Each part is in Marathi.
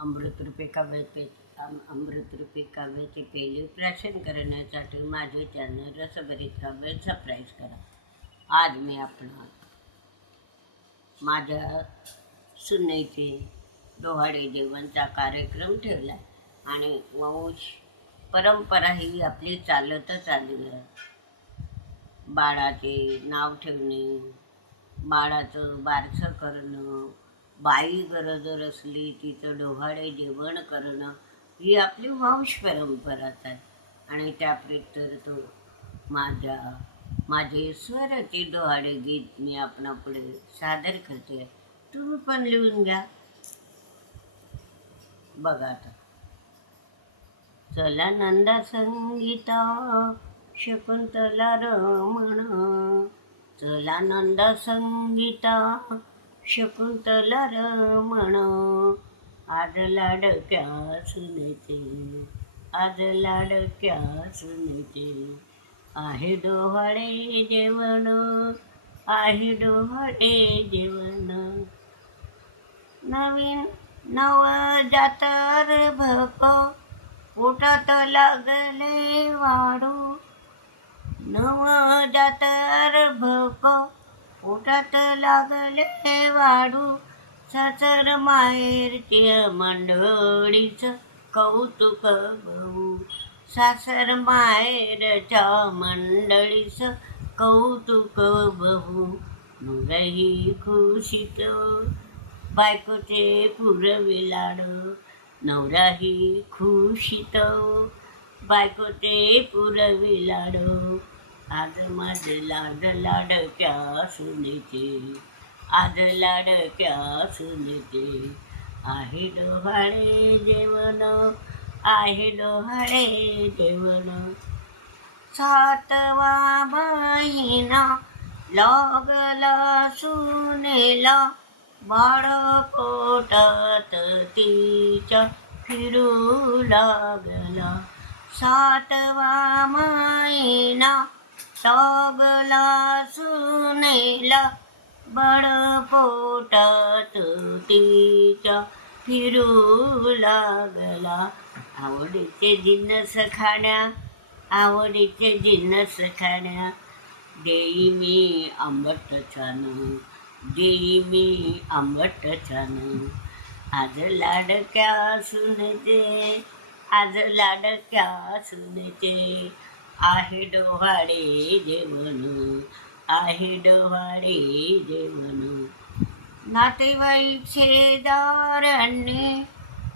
अमृतरूपी काव्याचे अम- अमृतरूपी काव्याचे पेले प्राशन करण्यासाठी माझे चॅनल रसभरीत काव्य सबस्क्राईब करा. आज मी आपणास माझ्या सुनेचे डोहाडे जेवणचा कार्यक्रम ठेवला आणि वंश परंपरा ही आपली चालतच आली आहे. बाळाचे नाव ठेवणे बाळाचं बारसं करणं बाई गरोदर असली तिचं डोहाळे जेवण करणं ही आपली वंश परंपराच आहे. आणि त्या तर तो माझ्या माझे स्वराचे डोहाळे गीत मी आपणापुढे सादर करते. तुम्ही पण लिहून घ्या. बघा आता. चला नंदा संगीता शकुंतला रमण. चला नंदा संगीता शकुंतला रमण. आज लाडक्या सुनेचे आज लाडक्या सुनेचे आहे डोहाळे जेवण. आहे डोहाळे जेवण. नवीन नव जातर भक. पोटात लागले वाढू. नव जातर भक. पोटात लागले वाढू सासर माहेरच्या मंडळीच कौतुक भाऊ सासर माहेरच्या मंडळीच कौतुक बहू मुलही खुशीत बायकोचे पुरविलाड नवराही खुशीत बायकोचे पुरविलाड आज माझ लाड लाडक्या सुनेचे आज लाडक्या सुनेचे. आहे डोहाळे जेवण आहे डोहाळे जेवण. सातवा महिना लागला सुनेला बाळ पोटात तिच्या फिरू लागला. सातवा महिना लागला सुनेला बडपोटात तिच्या फिरू लागला. आवडीचे जिन्नस खाण्या आवडीचे जिन्नस खाण्या. देई मी आंबट छान देई मी आंबट छान. आज लाडक्या सुनते आज लाडक्या सुनते आहे जे जेवण आहे जे जेवण. नातेवाईक शेजाऱ्यांनी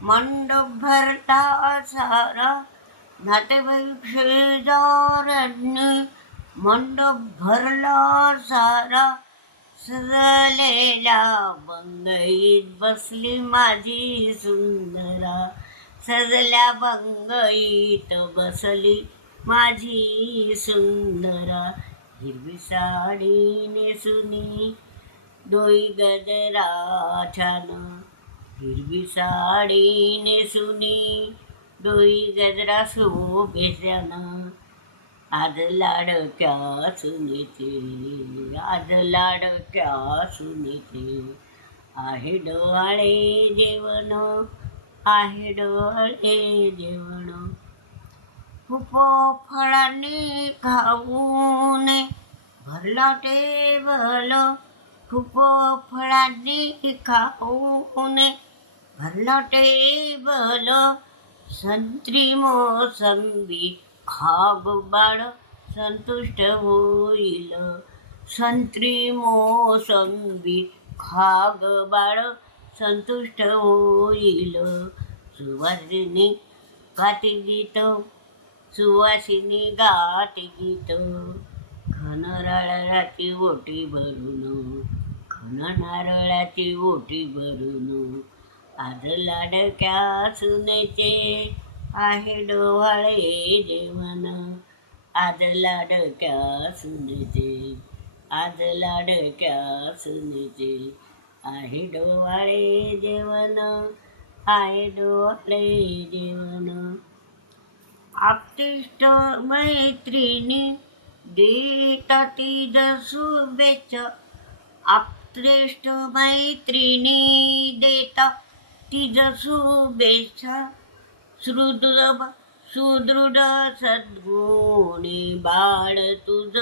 मंडप भरता सारा नातेवाईक शेजाऱ्यांनी मंडप भरला सारा सजलेल्या बंगईत बसली माझी सुंदरा. सजल्या बंगईत बसली माझी सुंदरा हिरवी साडी नेसुनी डोई गजरा छान हिरवी साडी नेसुनी डोई गजरा शोभेच्यानं आज लाडक्या सुनेचे आज लाडक्या सुनेचे. आहे डोहाळे जेवण आहे डोहाळे जेवण. खूप फळांनी खाऊन भरला टेबल. खूप फळांनी खाऊन भरला टेबल. संत्री मोसंबी खाग बाळ संतुष्ट होईल. संत्री मोसंबी खाग बाळ संतुष्ट होईल. सुवर्णी गाती गीत सुवासिनी गाती गीत खन नारळाची ओटी भरून खन नारळाची ओटी भरून. आज लाडक्या सुनेचे आहे डोहाळे जेवण आज लाडक्या सुनेचे आज लाडक्या सुनेचे आहे डोहाळे जेवण आहे डोहाळे जेवण. आप्तिष्ट मैत्रिणी देताती शुभेच्छा आप्तिष्ट मैत्रिणी देता तिज शुभेच्छा सुदृढ सुदृढ सद्गुणी बाळ तुझ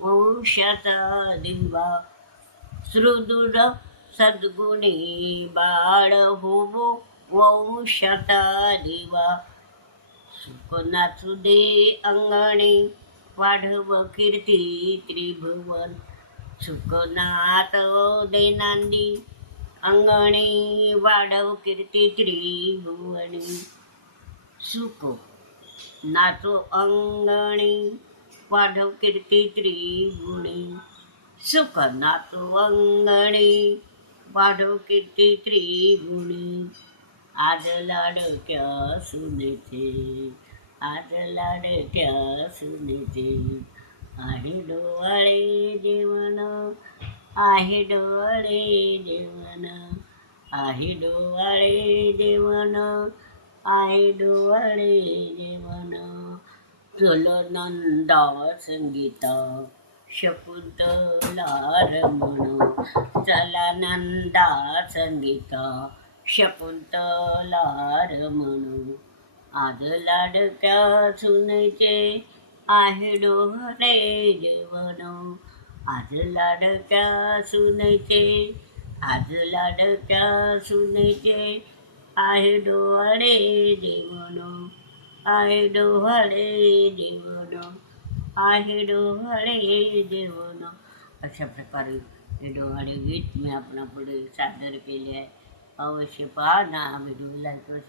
वंशाचा दिवा। सुदृढ सद्गुणी बाळ होवो वंशाचा दिवा। सुख नाचू दे अंगणे वाढव कीर्ती त्रिभुवन. सुख नात दे नांदी अंगणे वाढव कीर्ती त्रिभुवनी. सुख नाचो अंगणी वाढव कीर्ती त्रिभुवनी. सुख नाचो अंगणी वाढव कीर्ती त्रिभुणी आज लाडक्या सुनेचे आज लाडक्या सुनेचे. आहे डोवाळे जेवण आहे डोवाळे जेवण आहे डोवाळे जेवण आहे डोवाळे जेवण चल नंदा संगीत शकुंतला रमण चला नंदा संगीता शकुंतलार म्हणू. आज लाडक्या सुनेचे आहे डोहरे जेवण. आज लाडक्या सुनेचे आज लाडक्या सुनेचे आहे डोहाळे जेवण. आहे डोहाळे जेवण. आहे डोहाळे जेवण. अशा प्रकारे हे डोहाळे गीत मी आपणापुढे सादर केले आहे. અવશ્ય પાર ના વીડિયો લાઈક કરશે